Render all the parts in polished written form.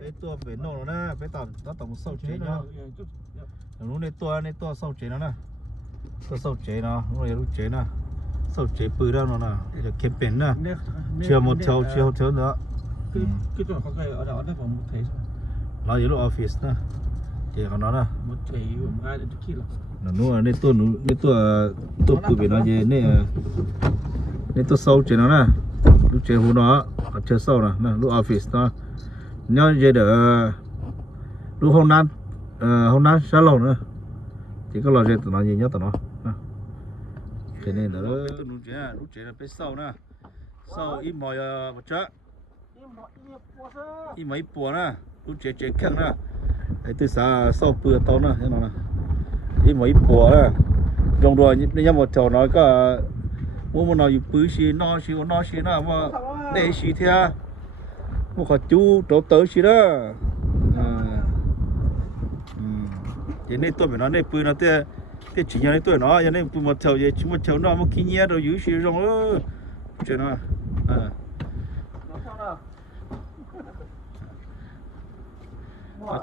bé tua bé nổ nó nè bé tổng sâu chế nhá lúc này tua sâu chế nó nè tua sâu chế nó rồi lúc chế nè sâu chế bự đó nó nè giờ kẹp biển nè chưa một thiếu nữa cái chỗ có cái ở đó nó còn một thế nó giờ lúc office nè thì còn nó nè một thế của một ai để kia là nó nuôi nên tua bự biển nó gì nên tua sâu chế nó nè lúc chế hú nó chơi sâu nè lúc office nó nhau giờ đỡ lúc hôm nay sao lâu nữa chỉ có lo chơi tụi nó gì nhớ tụi nó thế nên là tụi lúc chế là phải sâu nè sâu ít mồi một chút ít mấy bùa nè lúc chế khăn nè đấy từ xa sâu bừa to nè thế nào nè ít mấy bùa nè trong rồi nhưng một chỗ nói có muốn một nói bự xí no xí nè mà để xí theo một khó chú trâu tới xí đó vậy nên tôi phải nói nên bự nó thế chỉ nhớ tôi nó vậy nên một chậu vậy chỉ một chậu nó một kinh nghiệm rồi giữ xí rồi đó chuyện nó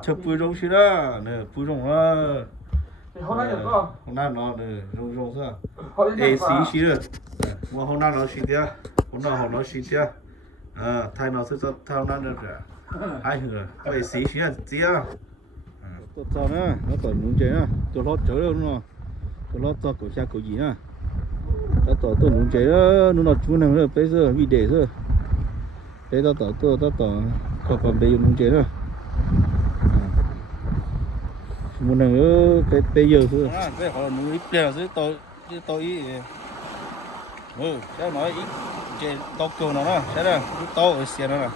chậu bự rong xí đó nè bự rong đó hôm nay được không hôm nay nó nè rong sao ê xí rồi mà hôm nay nó xí thế hôm nay nó xí thế thay nó sẽ thay nó được rồi ai hử vậy xí là xí à tôi cho nữa nó còn muốn chơi nữa tôi lót chơi luôn nó tôi lót cho cổ cha cổ gì nữa nó tỏ tôi muốn chơi đó nó chú năng nữa bây giờ vì để rồi bây giờ tôi còn bây giờ muốn chơi nữa muốn năng nữa cái bây giờ thôi cái họ muốn ít tiền chứ tôi ý cái nói ít chơi tao cầu nó đó thế đó lúc tao ở xe nó là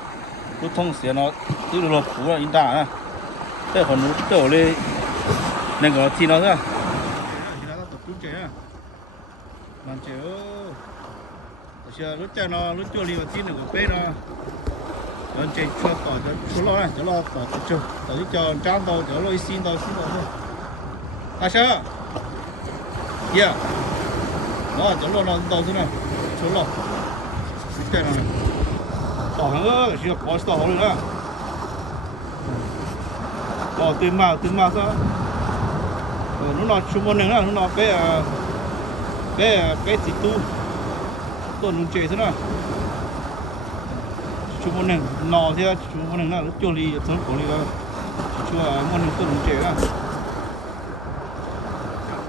lúc thông xe nó từ lúc cũ là in đá nè thế còn lúc trở lên nên có thì nó ra thì nó tập trung chơi à làm chơi lúc chơi nó lúc chua li vào tin được có bé nó làm chơi chua tỏi cho lo này cho lo tỏi chua tỏi cho trang tỏi cho lo xin tỏi thôi à sao yeah đó cho lo nó tỏi thế nào cho lo cái này tỏi nữa chỉ có tỏi nữa tìm màu sao nó chung một nữa nó bé chỉ tu tôi muốn chơi thế nào chung một nữa nó thế chung một nữa nó cho đi sống cổ đi đó chung một nữa tôi muốn chơi đó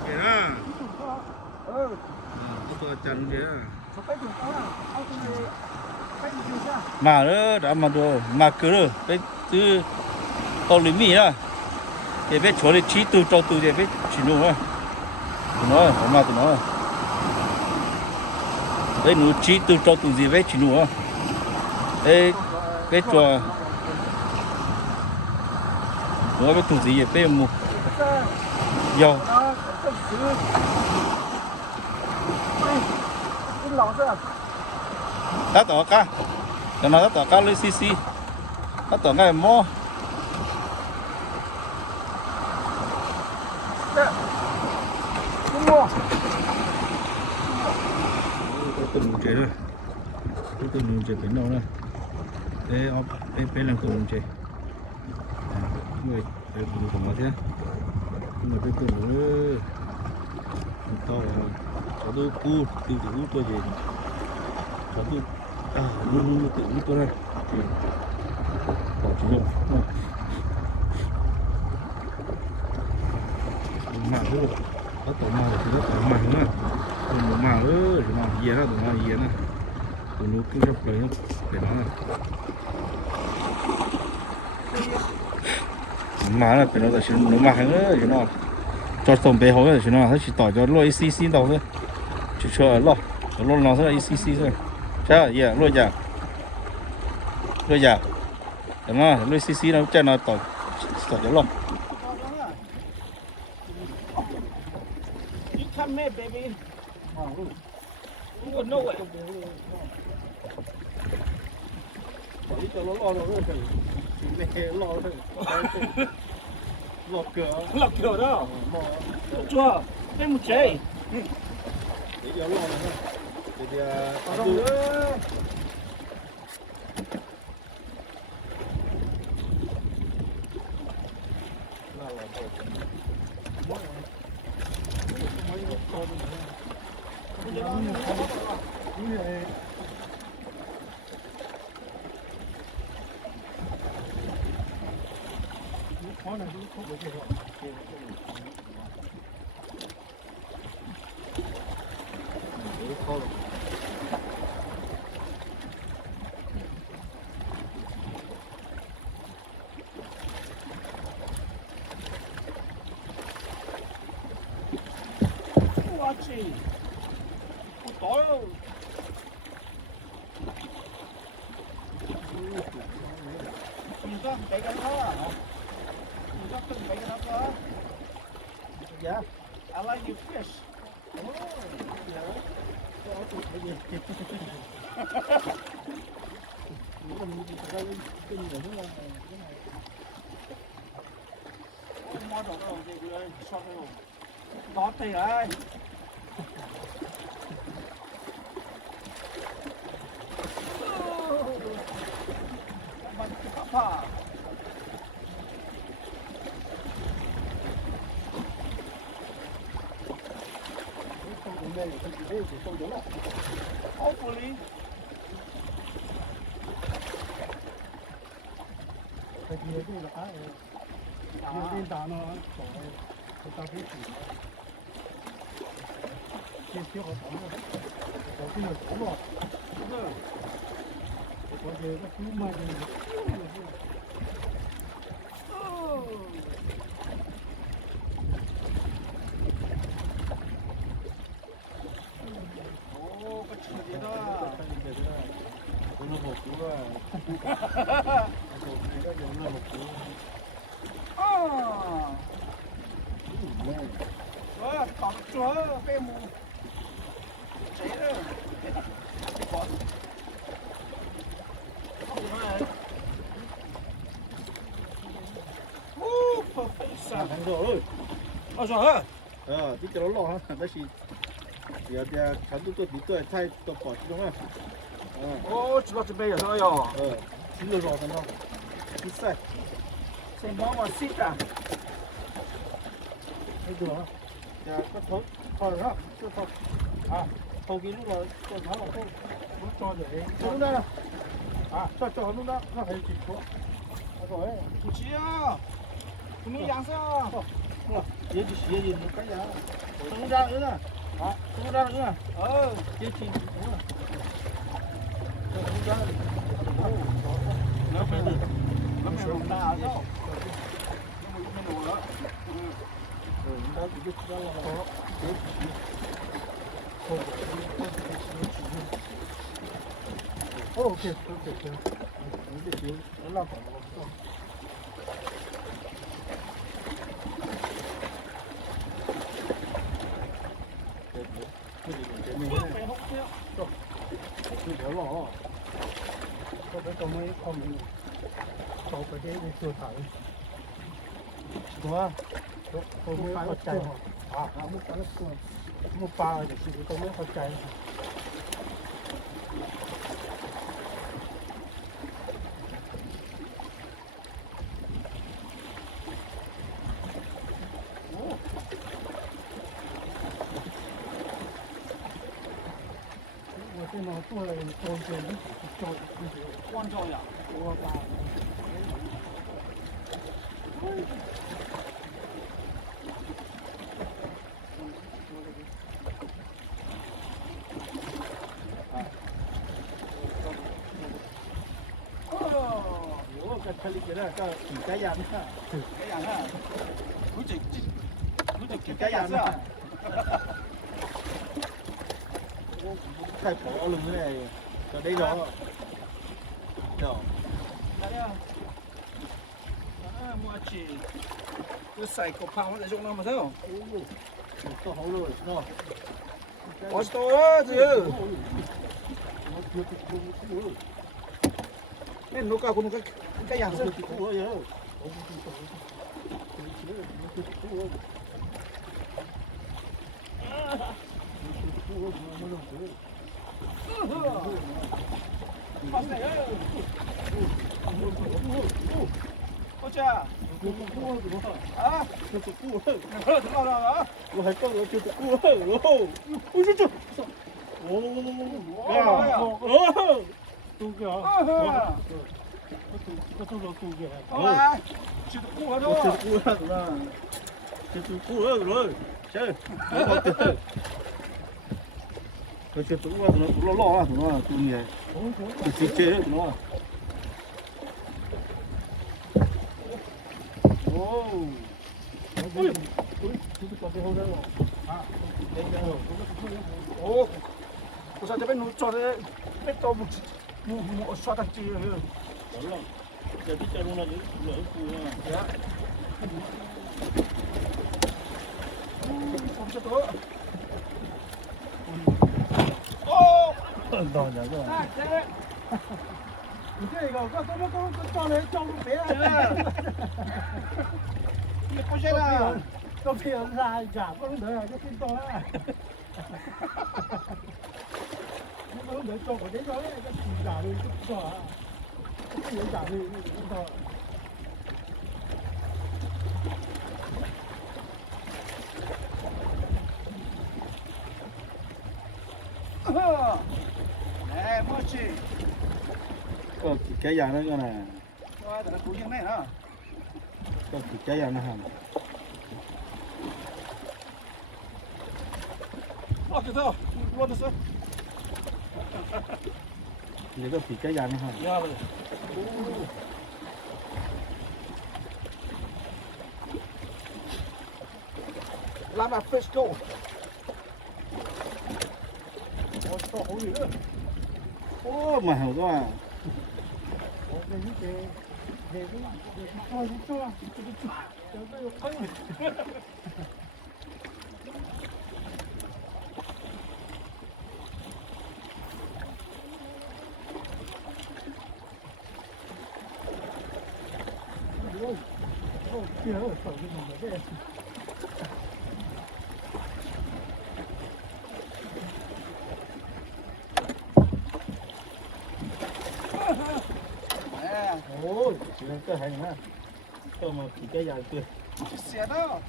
chơi đó tôi chăn chơi đó mà đó đã mà đồ mà cứ rồi cái thứ tao lấy mì á để biết chỗ để chỉ từ trâu từ để biết chỉ nuôi tụi nó hôm nay tụi nó đấy nuôi chỉ từ trâu từ gì biết chỉ nuôi đấy biết cho nó biết từ gì biết mua dầu đã tỏ cá cho nó đã tỏ cá lấy xí đã tỏ ngay mua tôi muốn chơi rồi tôi muốn chơi bên đâu nữa để bên làm tôi muốn chơi người để bunu không thế người bên tôi nữa to cháu tôi pu từ tôi gì cháu tôi luôn tự tôi đây bỏ chú dụng mà luôn có tổ mà thì nó tổ mà nữa tụi mà ơi tụi nó gì đó tụi nó gì nữa tụi nó cứ chấp lấy nó để nó mà là phải nó là chỉ nó mà nữa chỉ nó cho tổng bề hối chỉ nó chỉ tỏi cho lôi xí đâu thôi chỉ cho lo nó sẽ xí thôi chả gì lôi giờ đúng không lôi xí nó cho nó tỏi cho lo come here, baby. You don't know it. Đi cho nó lo rồi phải mẹ lo rồi. Lọt cửa đó. Chua. Em một chơi. Để cho lo này. Để Watching. Tối. Nhìn có cái đó à? Nhìn có từng cái đó đó. Yeah, I like your fish. Oh, yeah. Có thì ơi. Papa. Hopefully. Cái gì cái là cái bên đàn nó rồi cái ta biết gì cái thiếu họ sống rồi đầu tiên là sống rồi có gì cái cứu mai gì cái chuyện gì đó. nó hộp cứu rồi nó hộp cứu Cọp chúa cái mù chế đó. Thằng rồi. rồi hả? Tí cái nó lọ ha, đó là giờ chẳng tôi tí tôi thay tôi bỏ chứ đúng không? Chỉ lo chuẩn bị rồi rồi. Chín được rồi thằng đó. Tí sai. Xem bóng mà xít à. cái được Giờ có thôi đó, chưa thôi. Thôi cái lúc rồi, tôi nói là không cho để lúc đó. Cho lúc đó nó phải chịu thôi. Rồi. Chủ chí à. Tụi mình养sao? 얘 gì một cái giá. Tung ra nữa nè. Tung ra nữa nè. 얘 chỉ Nó phải được. Nó phải được ta ở đâu? Nó đủ đó. đó chỉ biết đó là có ok cái chiếu nó làm phải một Phải hút chứ. cái đó lỏ có mấy con mình có cái chuột thải đúng không mớiเข้าใจมุกปลาเดี๋ยวสิต้องไม่เข้าใจ我这脑做了做quan trọng nhỉ? 多大？cái thằng kia đó cái dàn ha. Cái dạng ha. Cứ chỉ cái dạng thôi à? Cái cổ lưng cái này ở đây đó. Đó. Đấy à. Mua chỉ. Cứ xài cục phao để dùng nó mà thấy không? Có hổ rồi, nó. Có to chứ. Nên nó cao của nó cái dạng Cái cũ rồi. 보자. 구워 들어와. 아, 저도 구워. 들어가라. 이거 할 거야. 저도 구워. 오, 진짜. 오, 야, 두 개. 그것도 두 개. 아, 지도 구워줘. 저도 구워 들어와. 저도 구워 들어와. 자, 저도 구워 들어와. 올라와 들어와. 두 개. 직제 들어와. 오. Ồ, cô sao cho bên núi cho đấy, bên to một xoa thằng chị rồi. 몰라. 야, 빗자루 나지. 몰라. 구워. Không cho tớ. Ô, 너 나가. này, đây. 이제 이거 có cho lấy trong bé. Đi cô xe là. Có khi ông ra giả có lúc đấy là cái tin to á. Có lúc đấy cho của đấy nói cái giả đi cái to á. Cái gì giả đi cái to. Nè, mua chị. cái giả nó cái này. Qua để nó cú như này hả? cái giả nó hầm. Ồ, từ từ, luôn được rồi. Để có cái giả nó hầm. Dạ rồi. Làm là fresco. Ồ, to hổ gì nữa. Ô mà hầm quá. Nè, 오, 지금 또 하냐? 또뭐 기가 얇게. xẻ đó.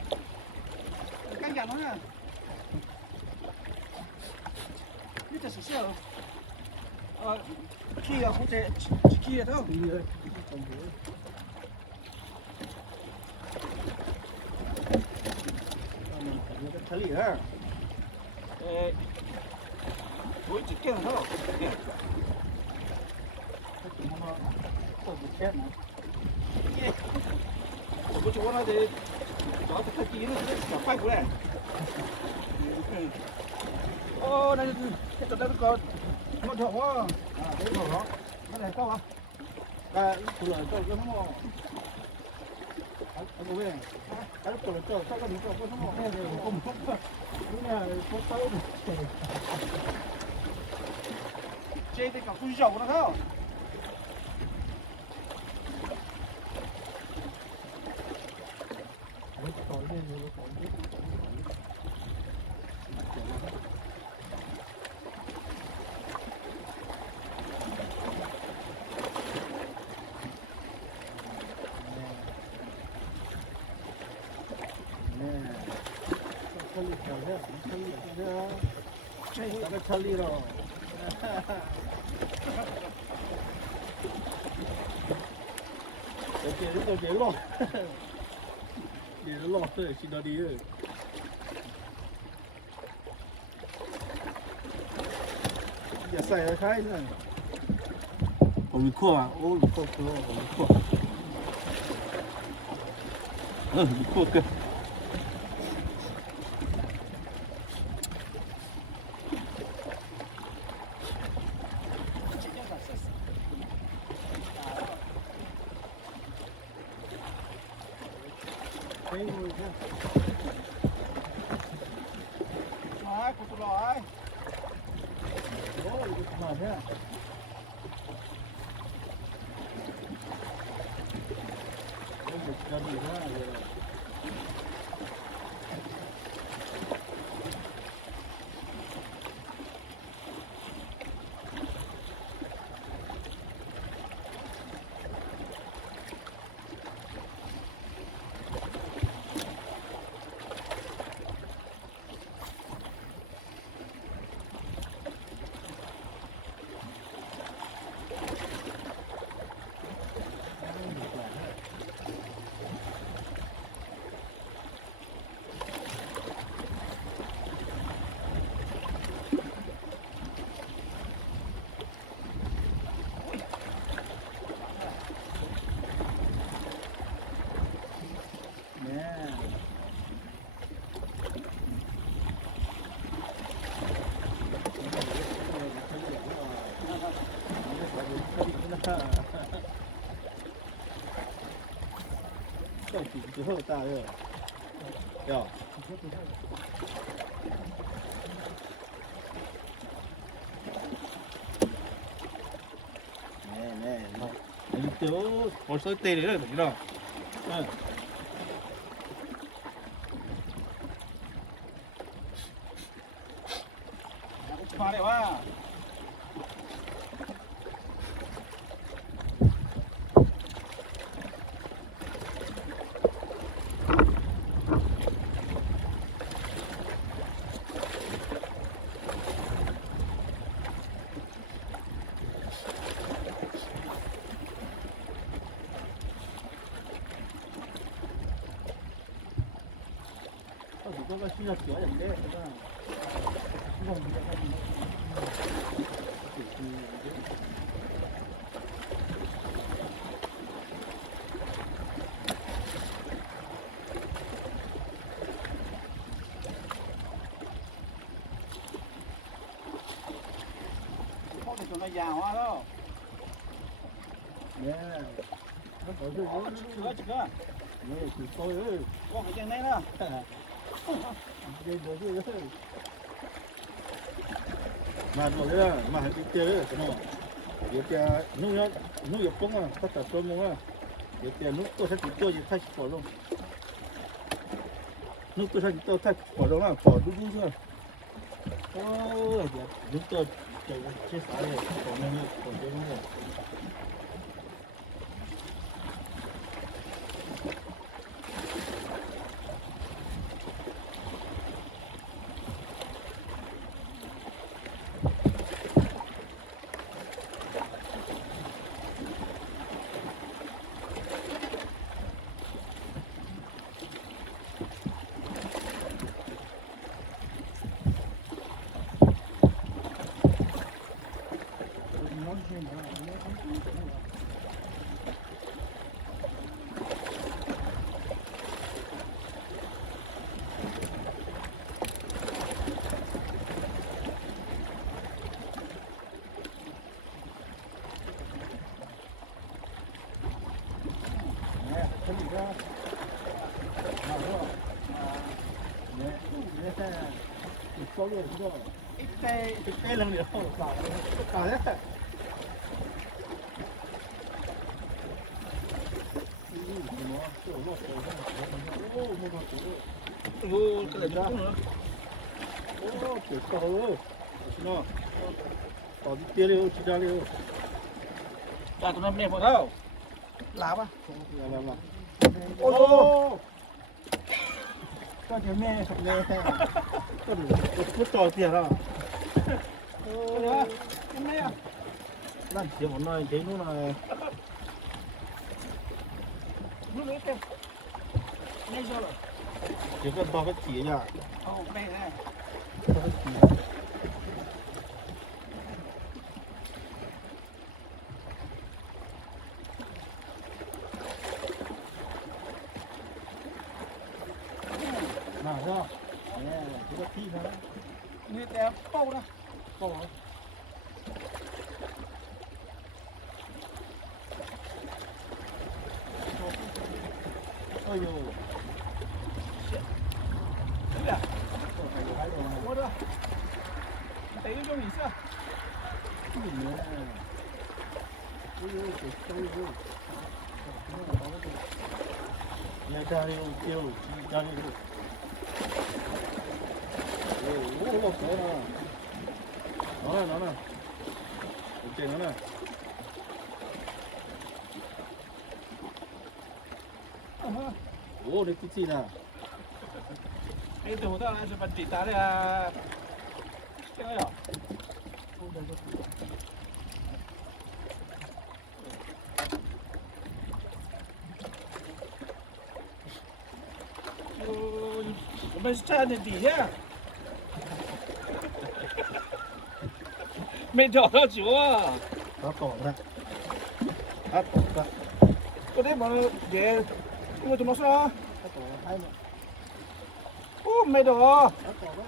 Căng gắn nó nè. Biết là xẻ rồi. Kia không thể chỉ kia thôi. 이거 틀리야. Đối chỉ kia thôi. 또 밑에 나. Có chỗ nào thì đó thì thật nó sẽ phải của này. Ô, này cái tận đây có một thợ quá. 아, 내가 봐. Cái này cao à? 아, 불러. 저 이거 뭐. 아, 이거 왜? 아, 불러. 저 잠깐 이거 뭐 뭐. 네, 네. 뭐 뭐. 그냥 뭐 Trên thì cả khui dầu nó không? 찰리로. 이렇게 일로. 일로 왔어요, 시너리.อย่าใส่อะไรใช่ไหมผมมีขั้วโอ้มีขั้วผมมีขั้วมีขั้วเกิน Đấy, của tôi rồi. 오, 이거 그만해. 이거 기다리자. 到底之后大热，要。또 벌써 때려요, 그죠? 응. 말해 와. 누가 신경 써야 되는데 내가 신경 cho nó già hóa đó. Nè. Nó bỏ vô nó chưa. Nè, thì tôi ơi. Có cái chân này đó. Mà rồi đó, mà hãy đi chơi cái nào. Giờ kia nút nhập công à, tất cả tôi muốn à. Giờ kia nút tôi sẽ chỉ tôi chỉ thay bỏ luôn. Nút tôi sẽ chỉ tôi thay bỏ luôn là bỏ đúng đúng rồi. Ôi, nút tôi chạy chết sải rồi, còn này còn cái nữa. Ít cái lần nữa cả đấy. Ô, cái này nữa. Ô, kiểu to ơi. Nó. Có đi tiêu đi, chỉ ra đi. Ra tụi nó nè vào đâu? Làm à? Làm. Ô. Có chuyện mẹ sập lê thế. Có đủ to tiền à? Ô. Cái này à? Làm chuyện một nơi thế nó là nó lấy tiền. Ngay giờ rồi. Chỉ cần to cái chỉ nha. Ồ, đây này. To cái chỉ. Nào ra. Nè, cái đó thi hả? Như té câu đó. Câu đó. Ôi dồi. Đấy à? Ủa đó. Thấy nó trong gì xưa? Cái gì nữa? Ôi dồi, cái sâu rồi. Nhà cha đi tiêu, cha đi. Ủa, lột cái nào. Nó nè. Ở trên nó nè. Ủa, đấy cái gì nào? Cái tủ đó là vật chỉ tá là cái này à?我们是站在底下，没找到球啊！他懂的，他懂的。我这帮姐，我怎么说？他懂了，还呢。哦，没懂。他懂了，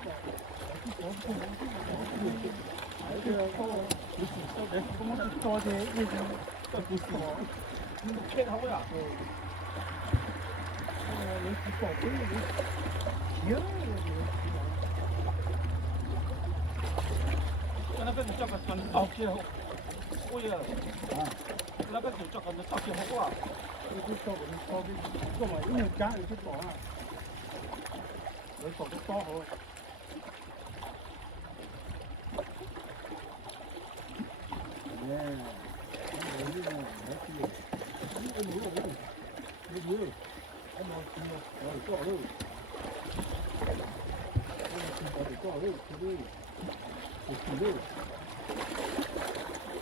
懂了。多的，这不是，你开头呀？人是宝贝的，行，那个你这个很好听，我也啊，那个你这个你好听好啊。我就找我的烧的，做嘛，因为家里就搞啊，我找个烧好。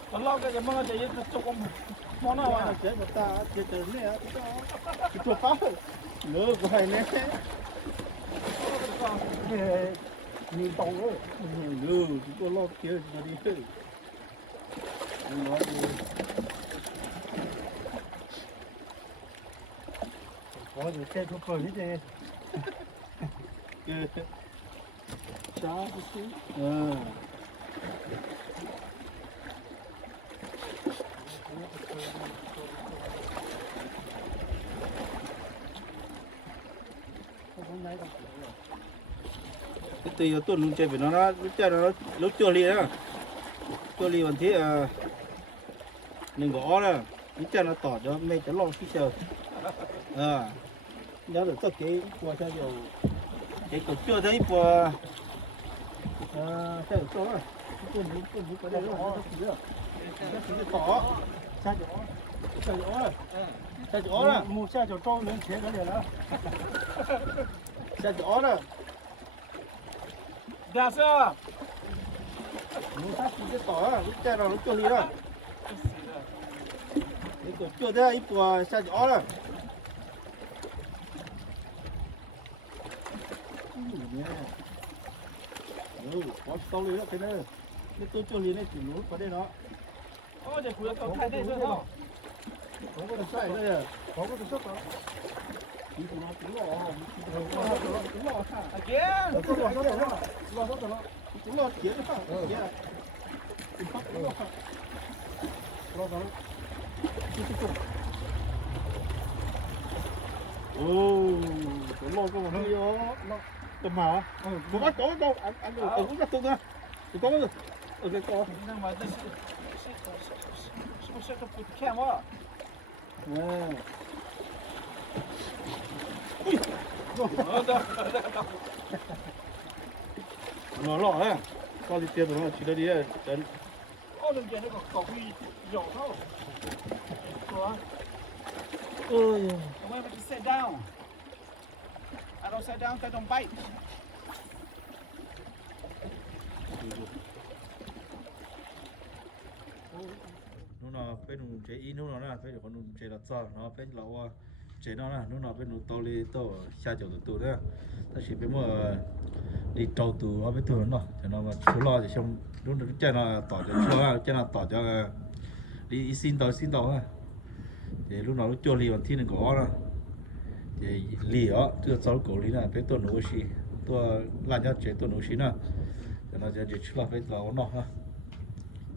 我老个么这一个做工，忙那玩意儿，这个大，这个那啊，这做好，那不还呢？你懂了，有这个老天这里，我就开出本的，啥不是？嗯。từ giờ tuần chơi với nó chơi nó lúc chưa li đó chưa li còn thế à mình gõ là cái chơi nó tỏ cho mấy cái lon xí sờ nhớ được tất cái qua chơi rồi cái còn chưa thấy qua chơi được rồi tuần có đây rồi nó chỉ tỏ chơi gió là một xe cho trâu lên thế cái này đó xe gió đó dạ sao một xe chỉ tỏ lúc chơi nào lúc chơi đi đó cái còn chưa thấy ít qua xe gió đó có tao lưới đó thế này cái tôi chơi lưới này chỉ nút vào đây nó ôi để cuối cùng thay đây thôi không có được sai đây à có được sắp đó đi của nó cũng lò cũng lò à kia nó lò nó để đó lò sắp rồi nó cũng lò kia nó sao kia cũng phát cũng lò lò đó ô cái lò cái nó vô nó tầm mà có anh cũng rất tốt nha có rồi cái có nhưng mà đây是不是这不骗我？nó lọ á, con đi tiền rồi, chỉ là đi đến. Ô, đừng để nó có khẩu vị dầu thôi. Ôi. Remember to sit down. I don't sit down, I don't bite. Nó nào bên nó chế in nó là bên nó chế là sao nó bên lão chế nó là nó nào bên nó to lên to xa chỗ tụ đó ta chỉ bên mà đi trâu tụ ở bên tụ nó cho nó mà số lo thì xong nó chơi nó tỏ cho chua chơi nó tỏ cho đi xin tàu á thì lúc nào nó cho lì bằng thiên đừng có đó thì lì đó chưa cháu cổ lì là bên tụ nó xí tôi làm cho chế tụ nó xí nè cho nó chế chua là bên tàu nó ha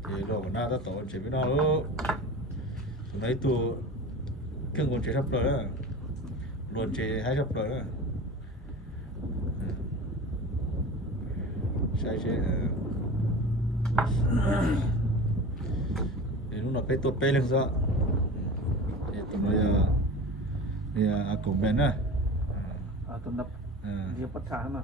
thì rồi na ta tổ chế với nó tụi này tụi cưng còn chế sắp rồi đó luôn chế hai sắp rồi đó sai chế thì lúc nào phải tốt bay lên rồi thì tụi nó cùng bên á tụi nập nhiều bất sản mà